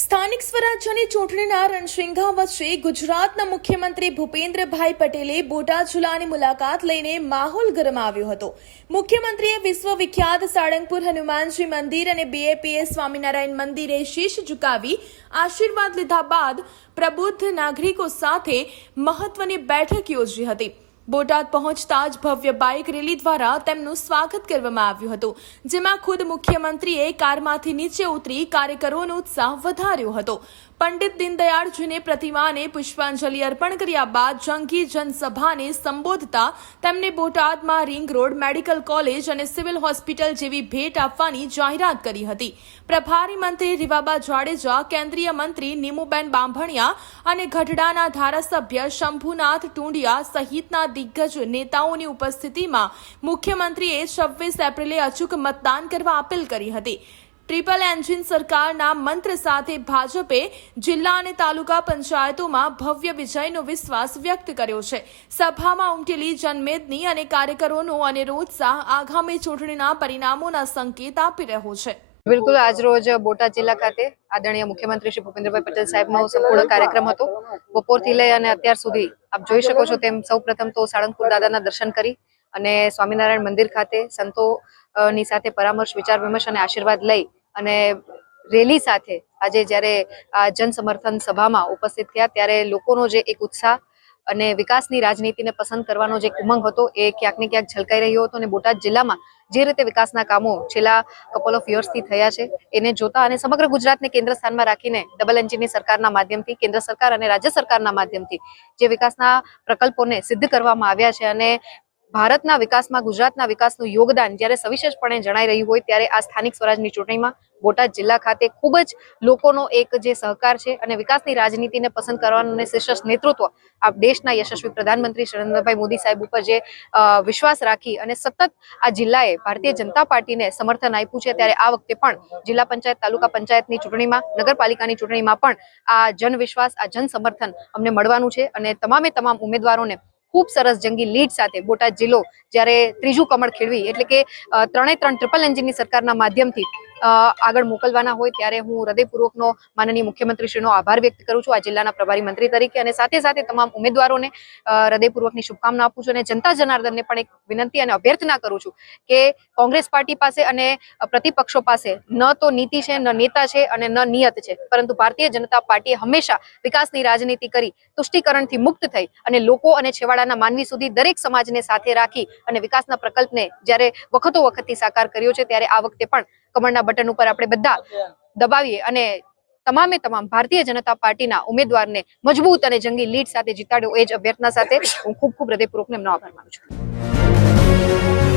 સ્થાનિક સ્વરાજ્યની ચૂંટણીના રણશીંગા વચ્ચે ગુજરાતના મુખ્યમંત્રી ભૂપેન્દ્રભાઈ પટેલે બોટાદ જિલ્લાની મુલાકાત લઈને માહોલ ગરમાવ્યો હતો. મુખ્યમંત્રીએ વિશ્વવિખ્યાત સાળંગપુર હનુમાનજી મંદિર અને BAPS સ્વામિનારાયણ મંદિરે શીશ ઝુકાવી આશીર્વાદ લીધા બાદ પ્રબુદ્ધ નાગરિકો સાથે મહત્વની બેઠક યોજી હતી. બોટાદ પહોંચતા જ ભવ્ય બાઇક રેલી દ્વારા તેમનું સ્વાગત કરવામાં આવ્યું હતું, જેમાં ખુદ મુખ્યમંત્રીએ કારમાંથી નીચે ઉતરી કાર્યકરોનો ઉત્સાહ વધાર્યો હતો. પંડિત દીનદયાળજીને પ્રતિમાને પુષ્પાંજલિ અર્પણ કર્યા બાદ જંગી જનસભાને સંબોધતા તેમણે બોટાદમાં રિંગ રોડ, મેડિકલ કોલેજ અને સિવિલ હોસ્પિટલ જેવી ભેટ આપવાની જાહેરાત કરી હતી. પ્રભારી મંત્રી રીવાબા જાડેજા, કેન્દ્રીય મંત્રી નીમુબેન બાંભણિયા અને ગઢડાના ધારાસભ્ય શંભુનાથ ટુંડિયા સહિતના દિગ્ગજ નેતાઓની ઉપસ્થિતિમાં મુખ્યમંત્રીએ 26 એપ્રિલે અચૂક મતદાન કરવા અપીલ કરી હતી. ટ્રિપલ એન્જિન સરકારના મંત્ર સાથે ભાજપે જિલ્લા અને તાલુકા પંચાયતોમાં ભવ્ય વિજયનો વિશ્વાસ વ્યક્ત કર્યો છે. સભામાં ઉમટેલી જનમેદની અને કાર્યકરોનો અનેરો ઉત્સાહ આગામી ચૂંટણીના પરિણામોના સંકેત આપી રહ્યો છે. બિલકુલ, આજ રોજ બોટાદ જિલ્લા ખાતે આદરણીય મુખ્યમંત્રી શ્રી ભૂપેન્દ્રભાઈ પટેલ સાહેબનો સંપૂર્ણ કાર્યક્રમ હતો. બપોરથી લઈ અને અત્યાર સુધી આપ જોઈ શકો છો તેમ સૌ પ્રથમ તો સાળંગપુર દાદાના દર્શન કરી અને સ્વામિનારાયણ મંદિર ખાતે સંતોની સાથે પરામર્શ, વિચાર વિમર્શ અને આશીર્વાદ લઈ અને રેલી સાથે આજે જ્યારે આ જન સમર્થન સભામાં ઉપસ્થિત થયા ત્યારે લોકોનો જે એક ઉત્સાહ અને વિકાસની રાજનીતિને પસંદ કરવાનો જે ઉમંગ હતો એ ક્યાંક ને ક્યાંક ઝલકાઈ રહ્યો હતો. અને બોટાદ જિલ્લામાં જે રીતે વિકાસના કામો છેલ્લા કપલ ઓફ યર્સથી થયા છે એને જોતા અને સમગ્ર ગુજરાતને કેન્દ્ર સ્થાનમાં રાખીને ડબલ એન્જિનની સરકારના માધ્યમથી, કેન્દ્ર સરકાર અને રાજ્ય સરકારના માધ્યમથી જે વિકાસના પ્રકલ્પોને સિદ્ધ કરવામાં આવ્યા છે અને ભારતના વિકાસમાં ગુજરાતના વિકાસનું યોગદાન જ્યારે સવિશેષપણે જણાઈ રહ્યું હોય ત્યારે આ સ્થાનિક સ્વરાજની ચૂંટણીમાં બોટાદ જિલ્લા ખાતે ખૂબ જ લોકોનો એક જે સહકાર છે અને વિકાસની રાજનીતિને પસંદ કરવાનું સશસ્ત્ર નેતૃત્વ આ દેશના યશસ્વી પ્રધાનમંત્રી નરેન્દ્રભાઈ મોદી સાહેબ ઉપર જે વિશ્વાસ રાખી અને સતત આ જિલ્લાએ ભારતીય જનતા પાર્ટીને સમર્થન આપ્યું છે ત્યારે આ વખતે પણ જિલ્લા પંચાયત, તાલુકા પંચાયતની ચૂંટણીમાં, નગરપાલિકાની ચૂંટણીમાં પણ આ જન વિશ્વાસ, આ જન સમર્થન અમને મળવાનું છે અને તમામે તમામ ઉમેદવારોને ખૂબ સરસ જંગી લીડ સાથે બોટાદ જિલ્લો જ્યારે ત્રીજું કમળ ખેડવી એટલે કે 3 ટ્રિપલ એન્જિનની સરકારના માધ્યમથી આગળ મોકલવાના હોય ત્યારે હું હૃદયપૂર્વકનો માનનીય મુખ્યમંત્રીશ્રીનો આભાર વ્યક્ત કરું છું આ જિલ્લાના પ્રભારી મંત્રી તરીકે અને સાથે સાથે તમામ ઉમેદવારોને હૃદયપૂર્વકની શુભકામના આપું છું અને જનતા જનાર્દનને પણ એક વિનંતી અને અભ્યર્થના કરું છું કે કોંગ્રેસ પાર્ટી પાસે અને પ્રતિપક્ષો પાસે ન તો નીતિ છે, ન નેતા છે અને ન નિયત છે, પરંતુ ભારતીય જનતા પાર્ટીએ હંમેશા વિકાસની રાજનીતિ કરી તુષ્ટિકરણથી મુક્ત થઈ અને લોકો અને છેવાડાના માનવી સુધી દરેક સમાજને સાથે રાખી અને વિકાસના પ્રકલ્પને જ્યારે વખતો વખતથી સાકાર કર્યો છે ત્યારે આ વખતે પણ કમળના બટન ઉપર આપણે બધા દબાવીએ અને તમામે તમામ ભારતીય જનતા પાર્ટીના ઉમેદવારને મજબૂત અને જંગી લીડ સાથે જીતાડ્યો એ જ અભ્યર્થના સાથે હું ખૂબ ખૂબ હૃદયપૂર્વક એમનો આભાર માનું છું.